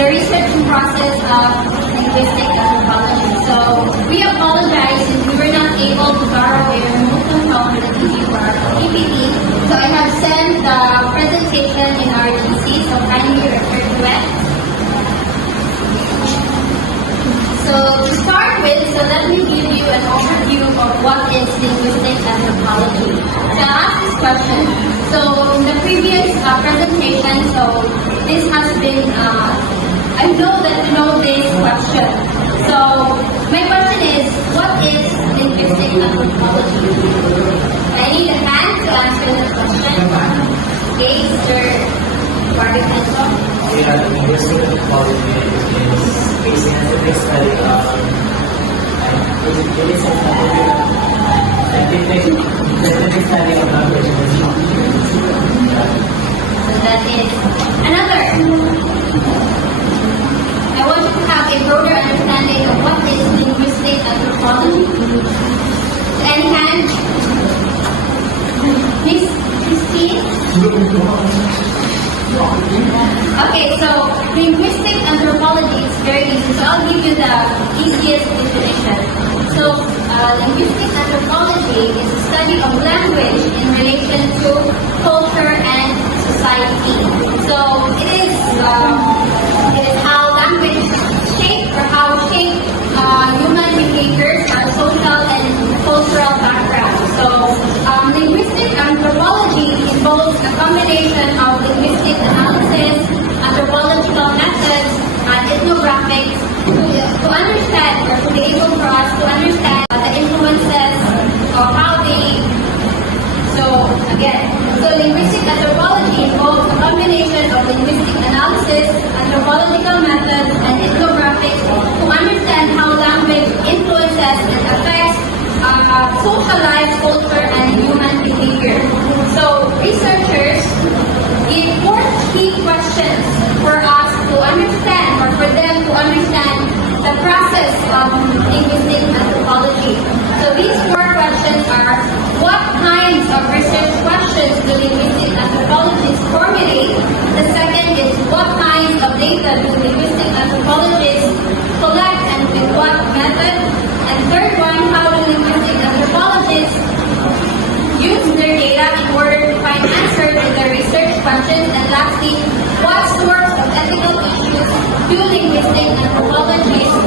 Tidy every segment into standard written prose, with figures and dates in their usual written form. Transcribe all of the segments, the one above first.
the research process of linguistic anthropology. So we apologize if we were not able to borrow a remote control for the TV for our PPT. So I have sent the presentation in our GC, so kindly refer to it. So to start with, so let me give you an overview of what is linguistic anthropology. So I'll ask this question. So in the previous presentation, so this has been, I know that you know this question. So my question is, what is linguistic anthropology? I need a hand to answer the question. Okay, Mr. Guardicanso. Yeah, linguistic anthropology is a scientific study of scientific study of language and So that is another. I want you to have a broader understanding of what is linguistic anthropology. Any hand? Miss Christine? Okay, so linguistic anthropology is very easy. So I'll give you the easiest definition. So linguistic anthropology is the study of language in relation to culture and society. So it is how language shape or how shape human behaviors, our social and cultural background. So linguistic anthropology involves a combination of linguistic analysis, anthropological methods, and ethnographics to understand or to be able for us to understand the influences of how they. So again, so linguistic anthropology involves a combination of linguistic analysis, anthropological methods, and ethnographics to understand how language influences and affects social life, culture, and human behavior. So researchers give 4 key questions for us to understand or for them to understand the process of linguistic anthropology. So these 4 questions are: what kinds of research questions do linguistic anthropologists formulate? The second is, what kinds of data do linguistic anthropologists collect and with what method? And third one, how do linguistic anthropologists use their data in order to find answers to their research questions? And lastly, what sorts of ethical issues do linguistic anthropologists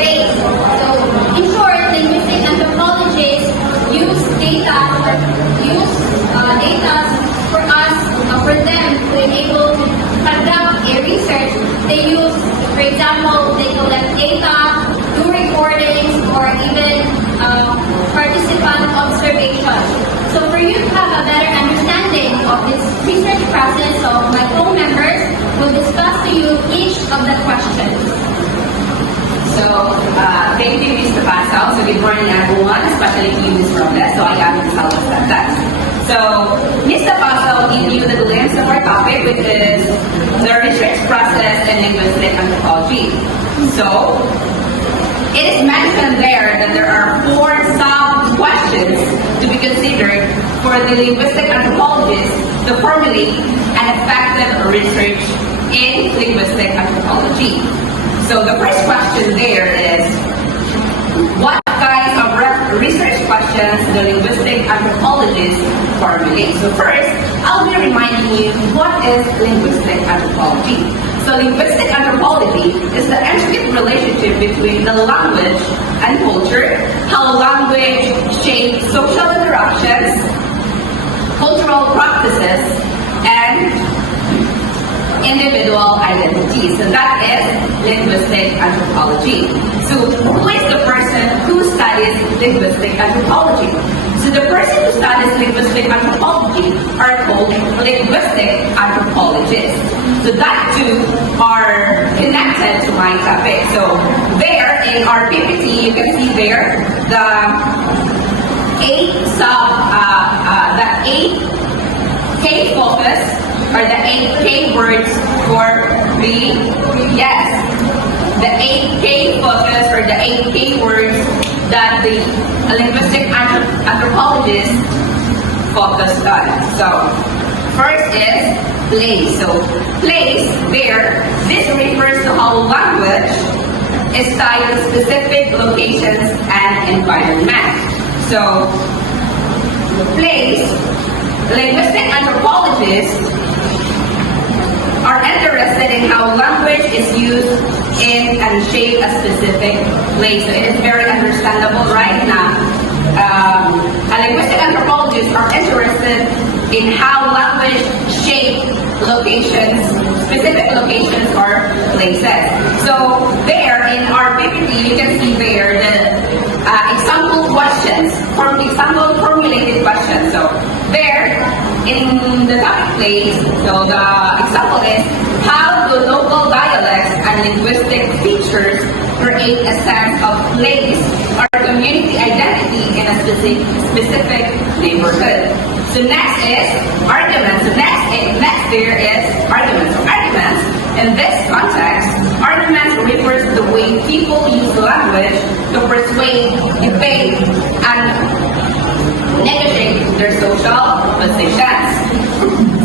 face? So, in short, linguistic anthropologists use data for us, for them to be able to conduct a research. They use, for example, they collect data, do recordings, or even participant observations. So for you to have a better understanding of this research process, so my co-members will discuss to you each of the questions. So, thank you, Mr. Pascal. So, good morning, everyone, especially to you, Ms. Robles. So, I am Ms. Alvas. So, Mr. Pascal will give you the glimpse of our topic, which is the research process in linguistic anthropology. So, it is mentioned there that there are 4 sub-questions to be considered for the linguistic anthropologist to formulate an effective research in linguistic anthropology. So the first question there is, what kinds of research questions do linguistic anthropologists formulate? So first, I'll be reminding you what is linguistic anthropology. So linguistic anthropology is the intricate relationship between the language and culture, how language shapes social interactions, cultural practices, and individual identities. So that is linguistic anthropology. So who is the person who studies linguistic anthropology? So the person who studies linguistic anthropology are called linguistic anthropologists. So that two are connected to my topic. So there in our PPT, you can see there the 8 K focus, or the 8 K words for the 8 K focus, or the 8 K words that the linguistic anthropologist focused on. So First is place. So place, there, this refers to how language is tied to specific locations and environment. So place, linguistic anthropologists are interested in how language is used in and shape a specific place. So it is very understandable right now. Linguistic anthropologists are interested in how language shape locations, specific locations or places. So there in our PPT, you can see there the example questions, example formulated questions. So there in the topic place, so the example is, how do local dialects and linguistic features create a sense of place or community identity in a specific neighborhood? So next is arguments. So next there is arguments. So arguments, in this context, arguments refers to the way people use language to persuade, debate, and negotiate their social positions.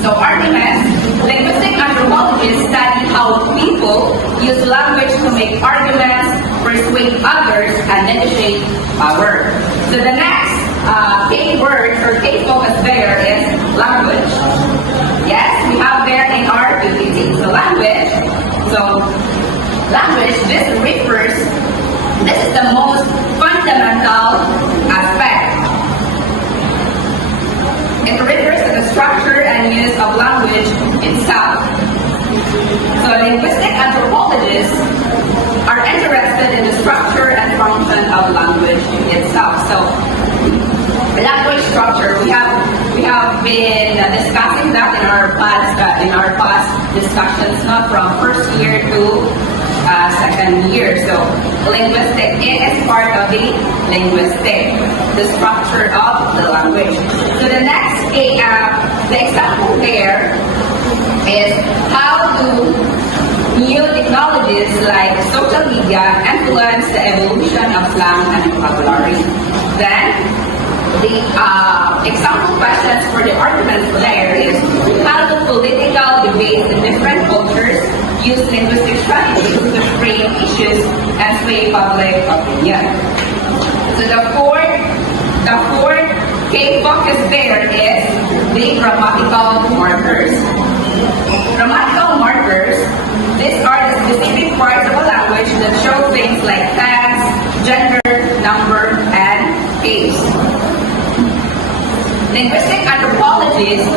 So arguments, linguistic anthropologists study how people use language to make arguments, persuade others, and negotiate power. So the next key word or key focus there is language. Yes, we have there in our PPT. So language. So language, this is the most fundamental aspect. It refers to the structure and use of language itself. So linguistic anthropologists are interested in the structure and function of language itself. So language structure, we have been discussing that in our past discussions, not from first year to second year. So linguistic, it is part of the linguistic, the structure of the language. So the next, the example there is, how do new technologies like social media influence the evolution of slang and vocabulary? Then the example questions for the arguments there is, how do political debates in different cultures use linguistic strategies to frame issues and sway public opinion? So the fourth key focus there is the grammatical markers. Grammatical markers, these are the specific parts of a language that show things like tense, gender, number, and case. Linguistic anthropologists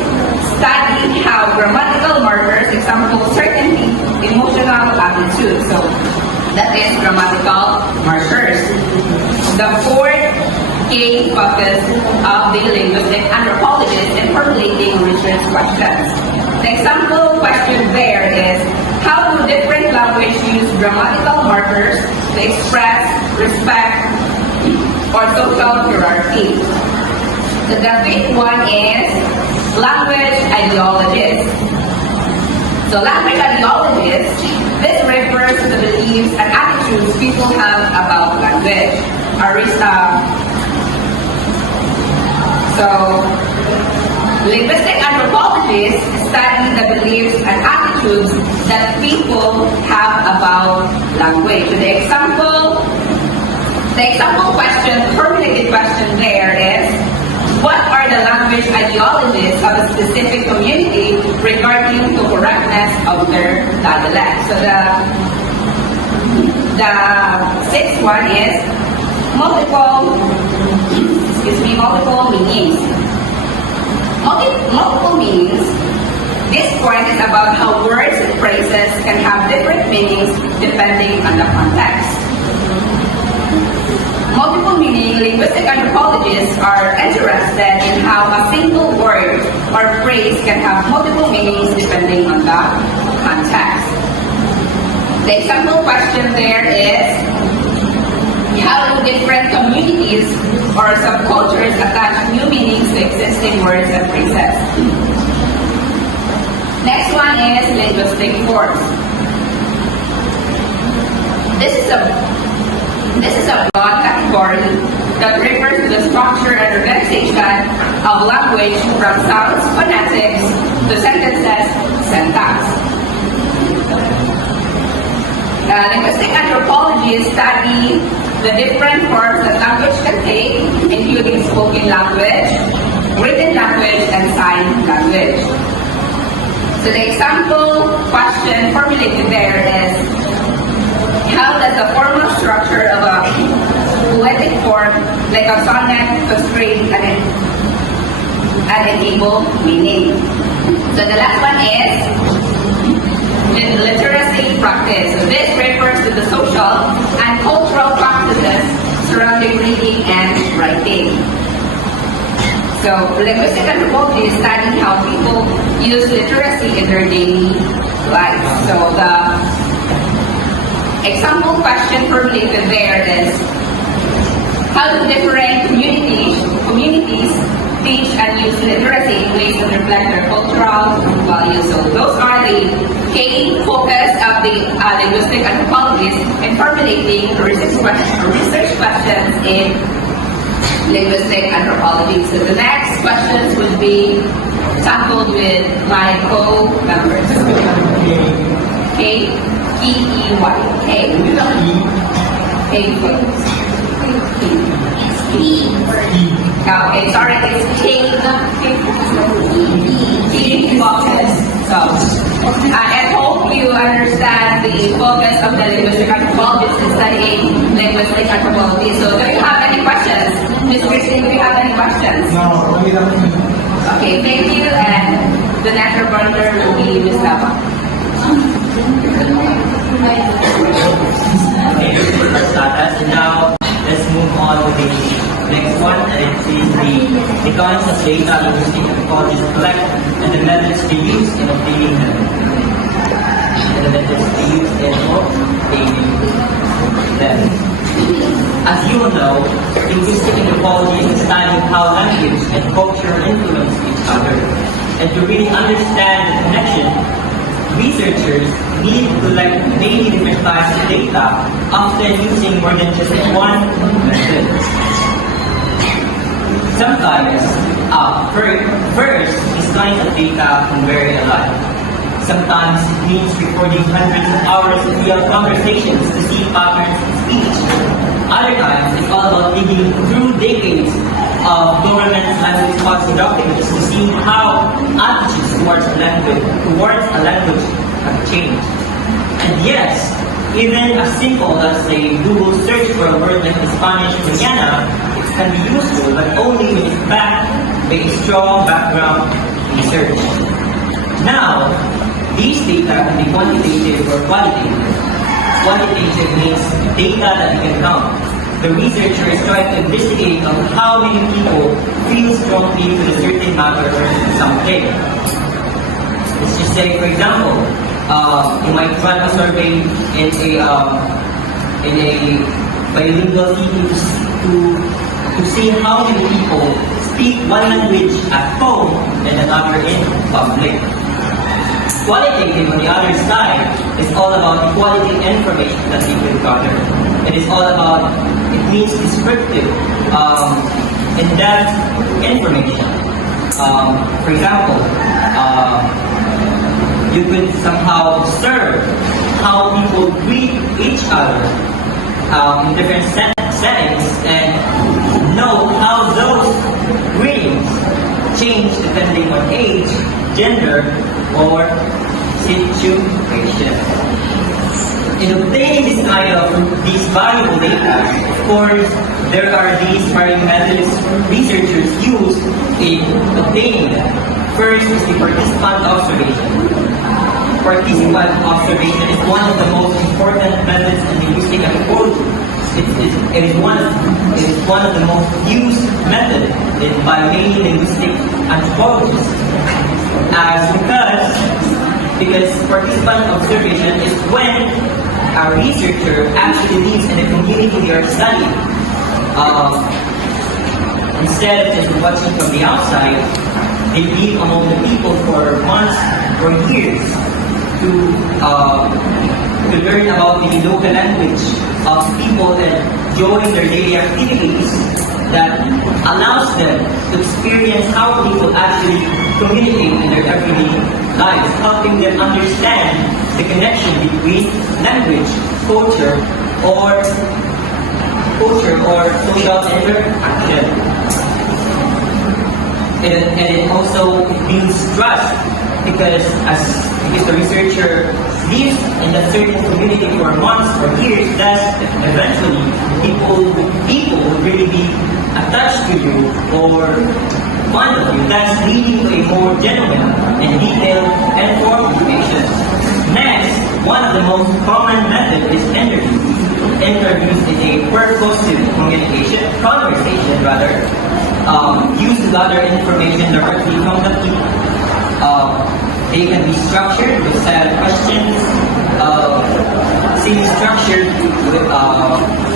study how grammatical markers, example, certainty, emotional attitude. So that is grammatical markers. The fourth key focus of the linguistic anthropologist in formulating research questions. The example question there is, how do different languages use grammatical markers to express respect or social hierarchy? So the fifth one is language ideologies. So language ideologies, this refers to the beliefs and attitudes people have about language. So linguistic anthropologists study the beliefs and attitudes that people have about language. So the example question, formulated question there is, what are the language ideologies of a specific community regarding the correctness of their dialect? So the sixth one is multiple meanings. Multiple meanings. This point is about how words and phrases can have different meanings depending on the context. Multiple meaning, linguistic anthropologists are interested in how a single word or phrase can have multiple meanings depending on the context. The example question there is, how do different communities or subcultures attach new meanings to existing words and phrases? Next one is linguistic forms. This is a broad category that refers to the structure and organization of language from sounds, phonetics, the sentences syntax. Linguistic anthropology study the different forms that language can take, including spoken language, written language, and sign language. So the example question formulated there is, how does the formal structure of a poetic form like a sonnet frustrate and enable meaning? So the last one is literacy practice. So this refers to the social and cultural practices surrounding reading and writing. So linguistic anthropology is studying how people use literacy in their daily lives. So the example question formulated there is, how do different communities teach and use literacy in ways that reflect their cultural values? So those are the key focus of the linguistic anthropologists in formulating research questions in linguistic anthropology. So the next questions would be tackled with my co-members. K, E-E-Y. K. Okay, sorry, it's K, not K. T boxes. So, I hope you understand the focus of the linguistic anthropologist in studying linguistic anthropology. So, do you have any questions? Ms. Christine, do you have any questions? No, only that. Okay, thank you. And the next reporter will be Ms. Tama. Thank you for the status. And now, let's move on to the next one, and it is the kinds of data linguistic anthropologists collect and the methods they use in obtaining them. And the methods they use in obtaining them. As you all know, linguistic anthropology is the study of how language and culture influence each other. And to really understand the connection, researchers need to collect many different types of data, often using more than just one method. Sometimes, first, these kinds of data can vary a lot. Sometimes it means recording hundreds of hours of real conversations to see patterns in speech. Other times, it's all about digging through decades of government language policy documents to see how attitudes towards a language have changed. And yes, even as simple as a Google search for a word like Spanish mañana, it can be useful, but only when it's backed by a strong background research. Now, these data can be quantitative or qualitative. Quantitative means data that you can count. The researcher is trying to investigate on how many people feel strongly to a certain matter or something. Let's just say, for example, you might run a survey in a bilingual city to see how many people speak one language at home and another in public. Qualitative, on the other side, is all about the quality information that we can gather. It is all about, it means descriptive, in-depth information. For example, you could somehow observe how people greet each other in different settings and know how those greetings change depending on age, gender, or situation. In obtaining this kind of these valuable data, of course, there are these varying methods researchers use in obtaining them. First is the participant observation. Participant observation is one of the most important methods in linguistic anthropology. It is one of the most used methods by many linguistic anthropologists. Because participant observation is when a researcher actually lives in the community they are studying. Instead of just watching from the outside, they live among the people for months or years to learn about the local language of people and join their daily activities that allows them to experience how people actually communicate in their everyday lives, helping them understand the connection between language, culture, or social interaction. And it also builds trust because the researcher lives in a certain community for months or years, that eventually people will really be attached to you or fond of you. That's leading to a more genuine and detailed and informed information. Next, one of the most common methods is interviews. Interviews is a purposive conversation used to gather information directly from the people. They can be structured with set of questions, semi-structured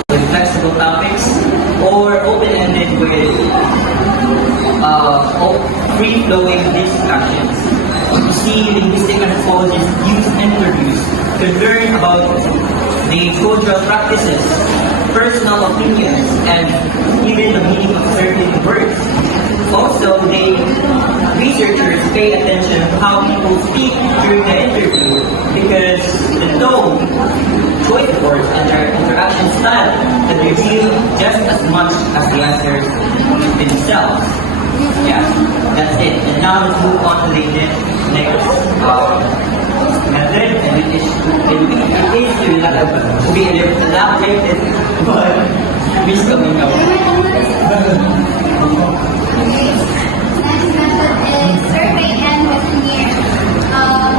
with flexible topics, or open-ended with free-flowing discussions. You see, linguistic anthropologists use interviews to learn about the cultural practices, personal opinions, and even the meaning of certain words. Also, researchers pay attention to how people speak during the interview because the tone, choice of words, and their interaction style can reveal just as much as the answers themselves. Yeah, that's it. And now let's move on to the next method, and it is to be elaborated, but please coming up. Next method is survey and questionnaire.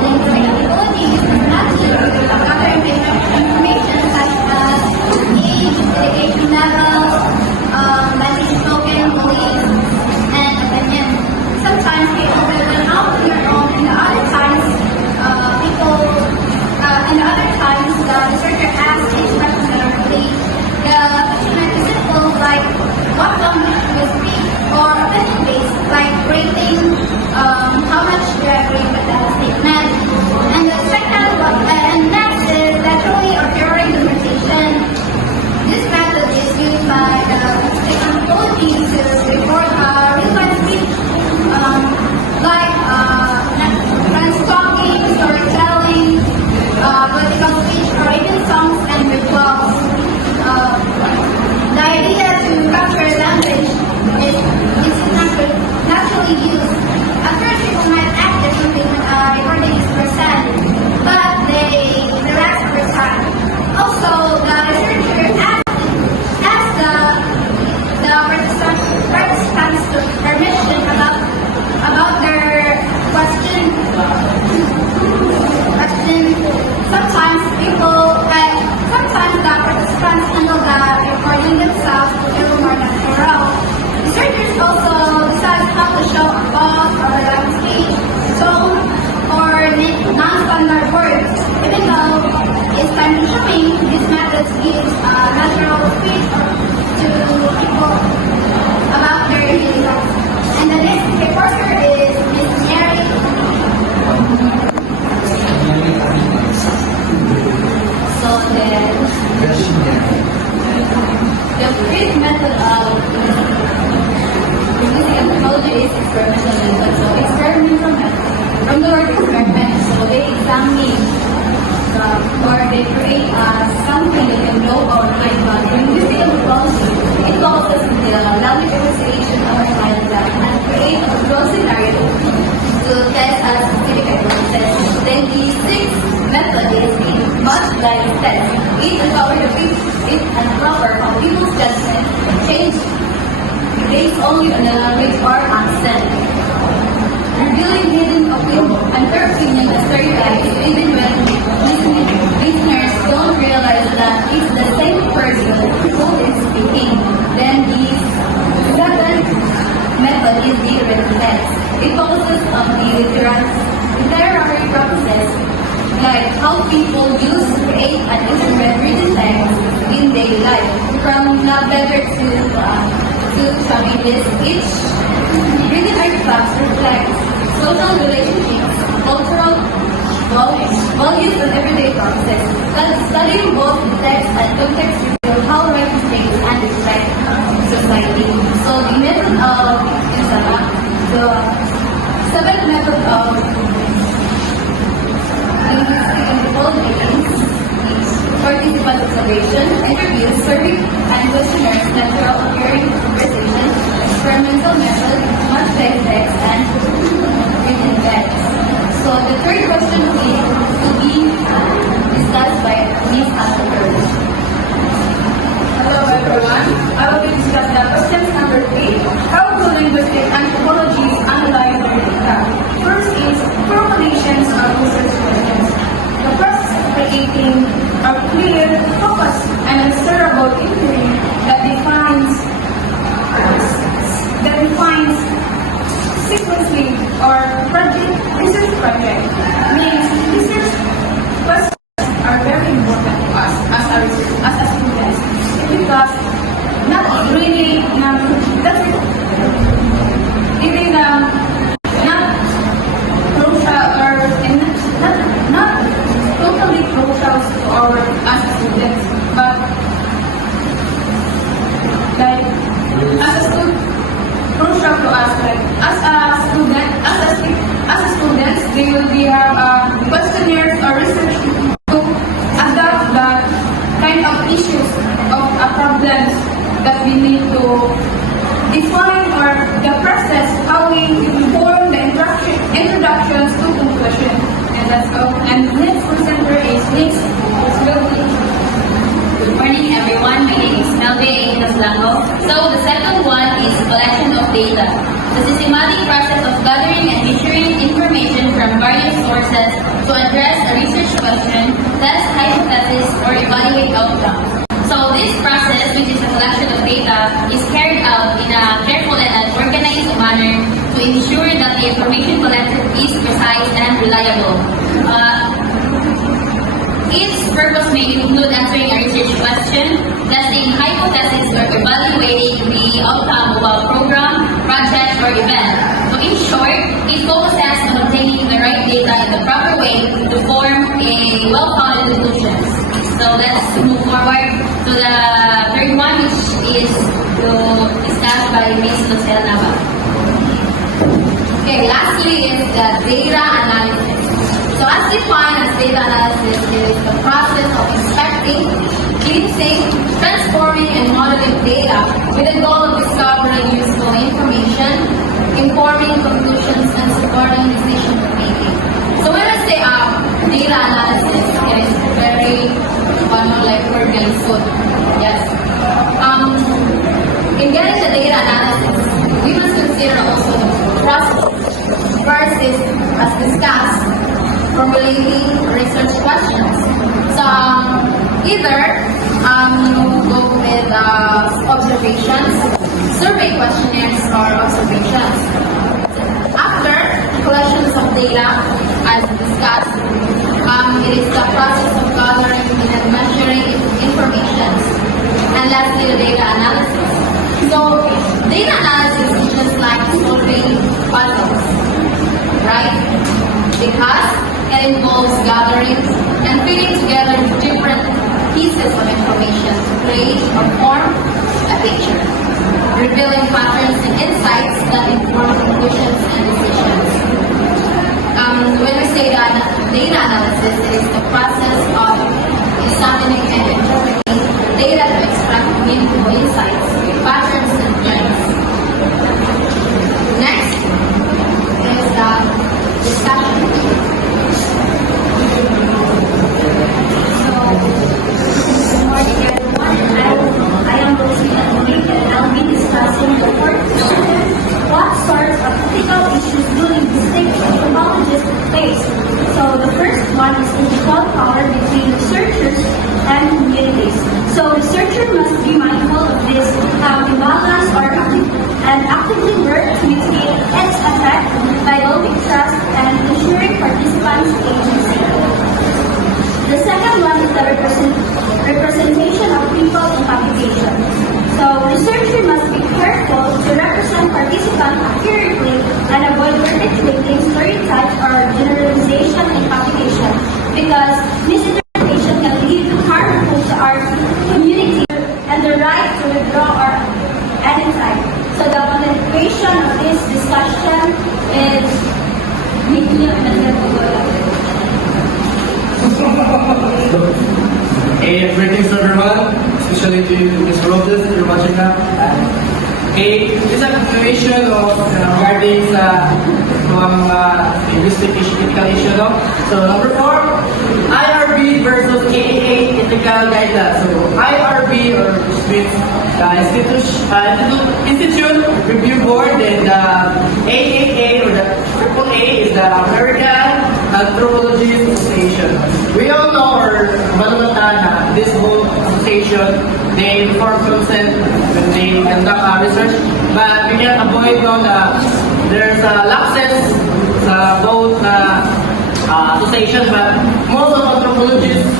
Linguistic anthropology uses methods to gather information such as age, education level, language spoken, beliefs, and opinion. Sometimes people fill them out on their own, and other times the researcher asks each representatively. The questionnaire is simple, like what language do you speak, or opinion-based, like rating how much do you agree with that statement. And the second one, and next is laterally or during conversation. This method is used by the anthropology to record real-time speech, like trans-talking, storytelling, political speech, or even songs and rituals. The idea to capture language is naturally used. At first, people might act differently when recording is present, but they relax over time. Also, the researcher asks the participants to permission about their question. Sometimes the participants handle the recording themselves to feel more natural. Researchers also decide how to show a pause or a speech, tone, or non-standard words. Even though it's time consuming, these methods gives natural speech to people about their daily life. And the next reporter is Miss Mary. So the first method of linguistic anthropology is experimental method. So experimental method, from the word experiment, so they examine or they create something that can go on like linguistic anthropology. It focuses on the language association of our dialect and create a control scenario to test a specific hypothesis. Then the sixth method is a multi-line test. It empowers the people and proper how people's judgment change based only on the language or accent. Revealing hidden unfair opinion and stereotypes even when listeners don't realize that it's the same person who is speaking. Then the seventh method is the written text. It focuses on the literary process, like how people use, create, and interpret written text in daily life, from love letters to families. Each written artifacts reflects social relationships, cultural values, and everyday practices. Studying both the text and context reveals how writing states and reflect society. So the method of seventh method of linguistic and following is participant observation, interviews, survey, and questionnaires, natural occurring conversation, experimental method, multi text, and written text. So the third question will be discussed by Ms. Asper. Hello everyone. I will discuss the questions number 3. How do linguistic anthropologists analyze their data? First is formulations of research questions. The process of creating a clear, focused, and answerable inquiry that defines sequencing or research project means research questions are very important to us as a students because not really not crucial or not totally crucial to our as students, but like as a student crucial to us, like as a students they will be questionnaires or research to adapt the kind of issues of problems that we need to define or the process how we form the introductions to conclusion. And that's all. And next presenter is Miss Wilkie. Good morning, everyone. My name is Melvin A. Caslango. So the second one is collection of data. The systematic process of gathering and measuring information from various sources to address a research question, test hypothesis, or evaluate outcomes. So this process, which is a collection of data, is carried out in a careful and an organized manner to ensure that the information collected is precise and reliable. Its purpose may include answering a research question, testing hypotheses, or evaluating the outcome of a program, project, or event. So in short, it focuses on obtaining the right data in the proper way to form a well-founded conclusion. So let's move forward to the third one, which is discussed by Ms. Lucelle Nava. Okay, lastly is the data analysis. So as defined as data analysis is the process of inspecting, cleansing, transforming, and modeling data with the goal of discovering useful information, informing conclusions, and supporting decision making. So when I say data analysis, it is very like organ food. Yes. In getting the data analysis, we must consider also the process. First is, as discussed, formulating research questions. So either go with observations, survey questionnaires, or observations. After collections of data, as discussed, it is the process of gathering and measuring information. And lastly, the data analysis. So data analysis is just like solving puzzles, right? Because it involves gathering and putting together different pieces of information to create or form a picture, revealing patterns and insights that inform conclusions and decisions. When we say that data analysis, it is the process of examining and interpreting data to extract meaningful insights, patterns, and trends. Next is the discussion. Good morning, everyone. I am Rosina Dominic, and I'll be discussing the fourth question. What sorts of critical issues do linguistic anthropologists face? So the first one is equal power between researchers and communities. So researchers must be mindful of this imbalance and actively work to mitigate its effect by building trust and ensuring participants' agency. The second one is the representation of people in publication. So researchers must be careful to represent participants accurately and avoid perpetuating stereotypes or generalization in publication because misinterpretation can lead to harmful to our community and the right to withdraw or anytime. So the motivation of this discussion is Hindi niya pinagpapagawa. Hey, greetings everyone, especially to you, Ms. Roses, you're watching now. Okay, this is a continuation of regarding sa linguistic critical issue, no? So, number 4, IRB versus AAA ethical guidelines. So, IRB, or which means Institute Review Board, and the AAA, or the AAA, is the American Anthropology Association. We all know, or malulatan na this whole association, they inform consent when they conduct research, but we can't avoid now na there's lapses sa both associations, but most of anthropologists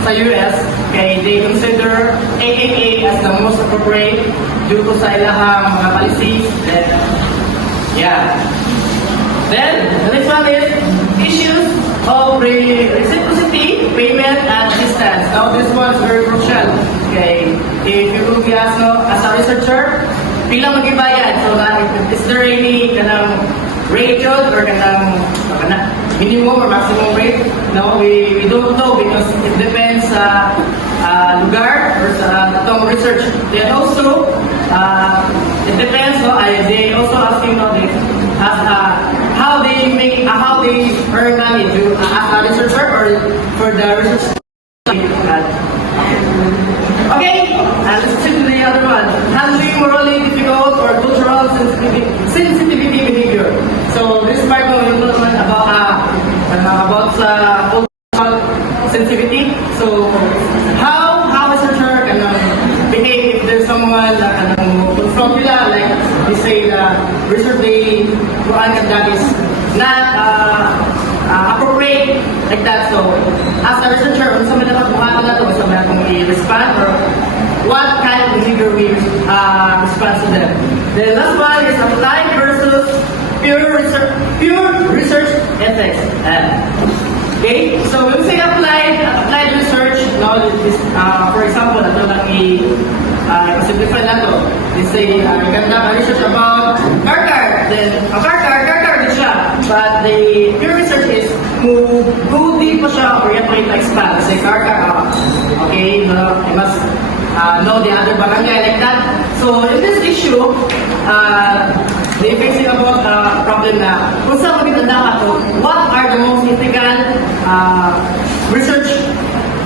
sa US, okay, they consider AAA as the most appropriate due to sa ilahang mga policies. Then, the next one is issues of reciprocity, payment, and assistance. Now, this one is very crucial. Okay, if you will be asked, no, as a researcher, pila magibayad? So, is there any kanang rate yun, or kanang minimum or maximum rate? No, we don't know because it depends sa lugar or sa itong research. Then also, it depends, no, they also asking about this, how they earn money to as a researcher or for the research. Okay, let's to the other one. Handling morally difficult or cultural sensitivity behavior. So this part of naman about cultural sensitivity. So how a researcher can behave if there's someone confront nila, like they say research they that is not appropriate like that. So as a researcher, kung sa mga buhatan na ito, sa mga kung i-respond or what kind of behavior we respond to them. The last one is applied versus pure research ethics. Okay, so when we say applied research, no, this, for example, ito lang simplify na ito. They say, ganda research about car, then car din siya. But the pure research is go deep pa siya or yet may expand. Say car, okay, no, you must know the other barangay like that. So in this issue, they facing about problem na kung saan magandang ato, what are the most ethical research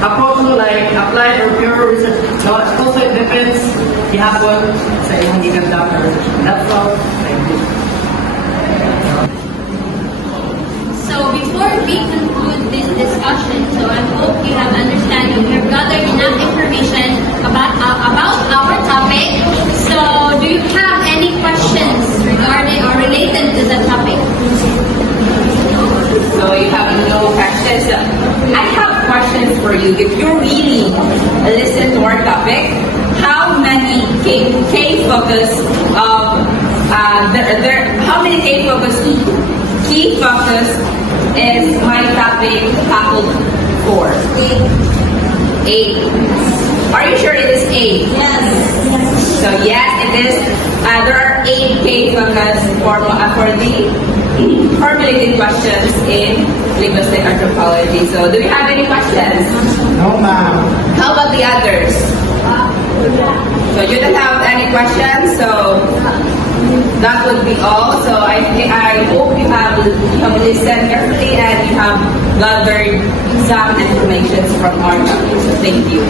approach to like applied or pure research. So also it depends ihapon sa imong giganda research. That's all. Thank you. So before we conclude this discussion, so I hope you have understanding, you have gathered enough information about our topic. So do you have any questions regarding or related to the topic? So you have no questions. I have questions for you. If you really listen to our topic, how many K-focus how many K-focus key focus is my topic tackled for? 8. Are you sure it is 8? Yes. So yes, it is. There are 8 K-focus for the formulated questions in linguistic anthropology. So do you have any questions? No, ma'am. How about the others? So you don't have any questions, so that would be all. So I hope you have listened carefully and you have gathered some information from our topic. So thank you.